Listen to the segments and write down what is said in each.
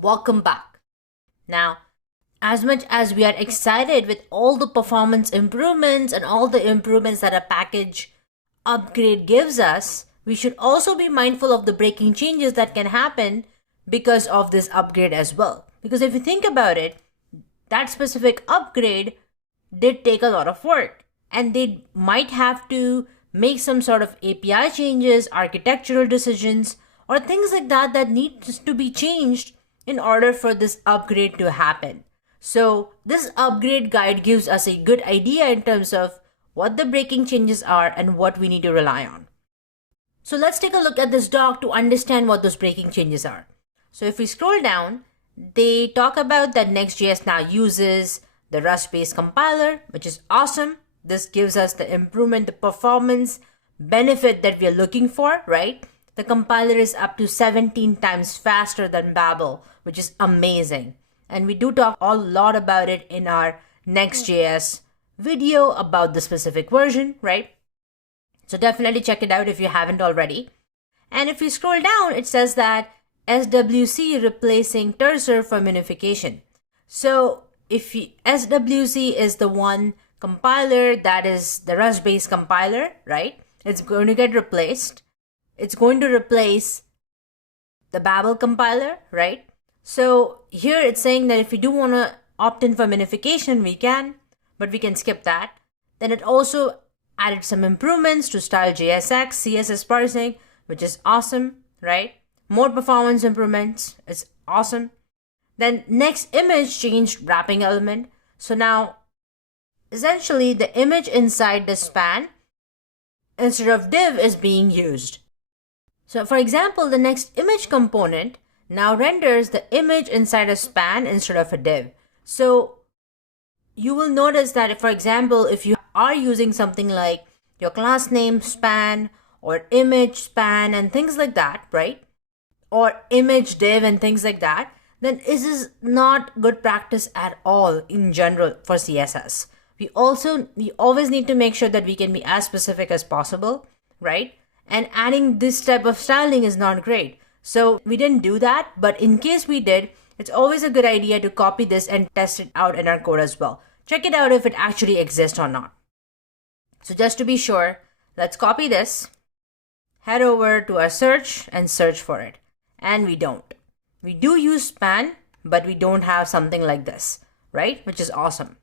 Welcome back. Now, as much as we are excited with all the performance improvements and all the improvements that a package upgrade gives us, we should also be mindful of the breaking changes that can happen because of this upgrade as well. Because if you think about it, that specific upgrade did take a lot of work, and they might have to make some sort of API changes, architectural decisions, or things like that that need to be changed in order for this upgrade to happen. So this upgrade guide gives us a good idea in terms of what the breaking changes are and what we need to rely on. So let's take a look at this doc to understand what those breaking changes are. So if we scroll down, they talk about that Next.js now uses the Rust-based compiler, which is awesome. This gives us the improvement, the performance benefit that we are looking for, right? The compiler is up to 17 times faster than Babel, which is amazing. And we do talk a lot about it in our Next.js video about the specific version, right? So definitely check it out if you haven't already. And if you scroll down, it says that SWC replacing Tensor for minification. So if SWC is the one compiler that is the Rust-based compiler, right? It's going to get replaced. It's going to replace the Babel compiler, right? So here it's saying that if we do want to opt in for minification, we can, but we can skip that. Then it also added some improvements to style JSX, CSS parsing, which is awesome, right? More performance improvements, it's awesome. Then next image changed wrapping element. So now essentially the image inside the span instead of div is being used. So for example, the next image component now renders the image inside a span instead of a div. So you will notice that, for example, if you are using something like your class name span or image span and things like that, right? Or image div and things like that, then this is not good practice at all in general for CSS. We always need to make sure that we can be as specific as possible, right? And adding this type of styling is not great. So we didn't do that, but in case we did, it's always a good idea to copy this and test it out in our code as well. Check it out if it actually exists or not. So just to be sure, let's copy this, head over to our search and search for it. And we don't. We do use span, but we don't have something like this, right? Which is awesome.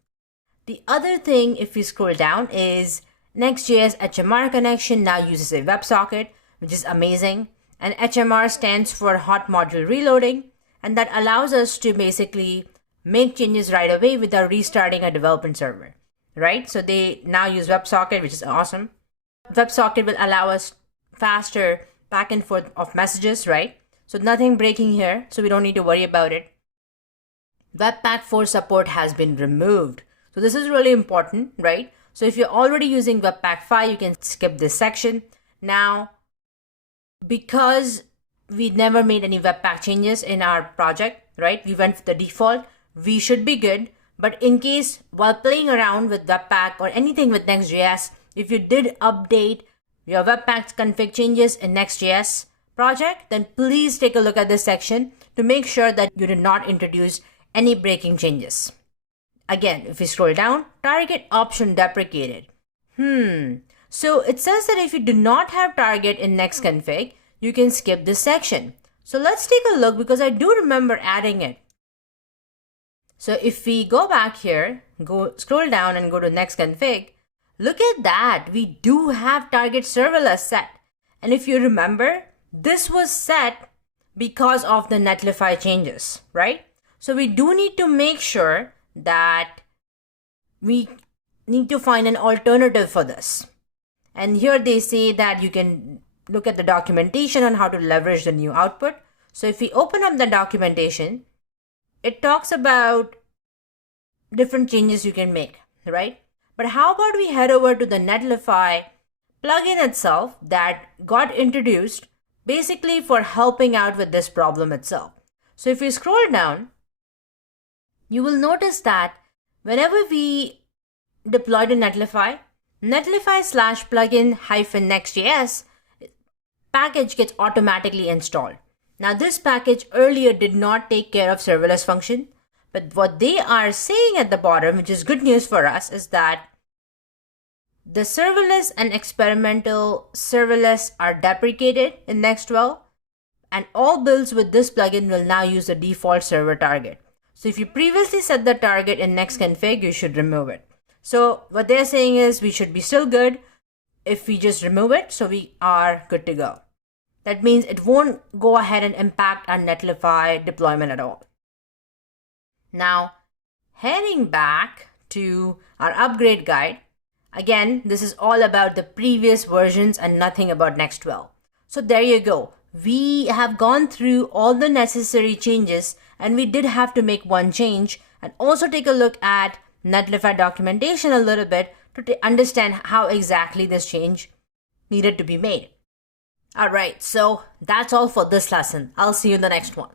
The other thing, if we scroll down, is Next.js HMR connection now uses a WebSocket, which is amazing. And HMR stands for Hot Module Reloading, and that allows us to basically make changes right away without restarting a development server, right? So they now use WebSocket, which is awesome. WebSocket will allow us faster back and forth of messages, right? So nothing breaking here, so we don't need to worry about it. Webpack 4 support has been removed. So this is really important, right? So if you're already using Webpack 5, you can skip this section. Now, because we never made any Webpack changes in our project, right? We went for the default. We should be good. But in case, while playing around with Webpack or anything with Next.js, if you did update your Webpack config changes in Next.js project, then please take a look at this section to make sure that you did not introduce any breaking changes. Again, if we scroll down, target option deprecated. So it says that if you do not have target in next config, you can skip this section. So let's take a look because I do remember adding it. So if we go back here, scroll down and go to next config, look at that. We do have target serverless set. And if you remember, this was set because of the Netlify changes, right? So we do need to make sure that we need to find an alternative for this. And here they say that you can look at the documentation on how to leverage the new output. So if we open up the documentation, it talks about different changes you can make, right? But how about we head over to the Netlify plugin itself that got introduced basically for helping out with this problem itself. So if we scroll down, you will notice that whenever we deploy to Netlify, Netlify/plugin-Next.js package gets automatically installed. Now this package earlier did not take care of serverless function, but what they are saying at the bottom, which is good news for us, is that the serverless and experimental serverless are deprecated in Next12, and all builds with this plugin will now use the default server target. So if you previously set the target in Nextconfig, you should remove it. So what they're saying is we should be still good if we just remove it, so we are good to go. That means it won't go ahead and impact our Netlify deployment at all. Now, heading back to our upgrade guide, again, this is all about the previous versions and nothing about Next12. So there you go. We have gone through all the necessary changes, and we did have to make one change and also take a look at Netlify documentation a little bit to understand how exactly this change needed to be made. Alright, so that's all for this lesson. I'll see you in the next one.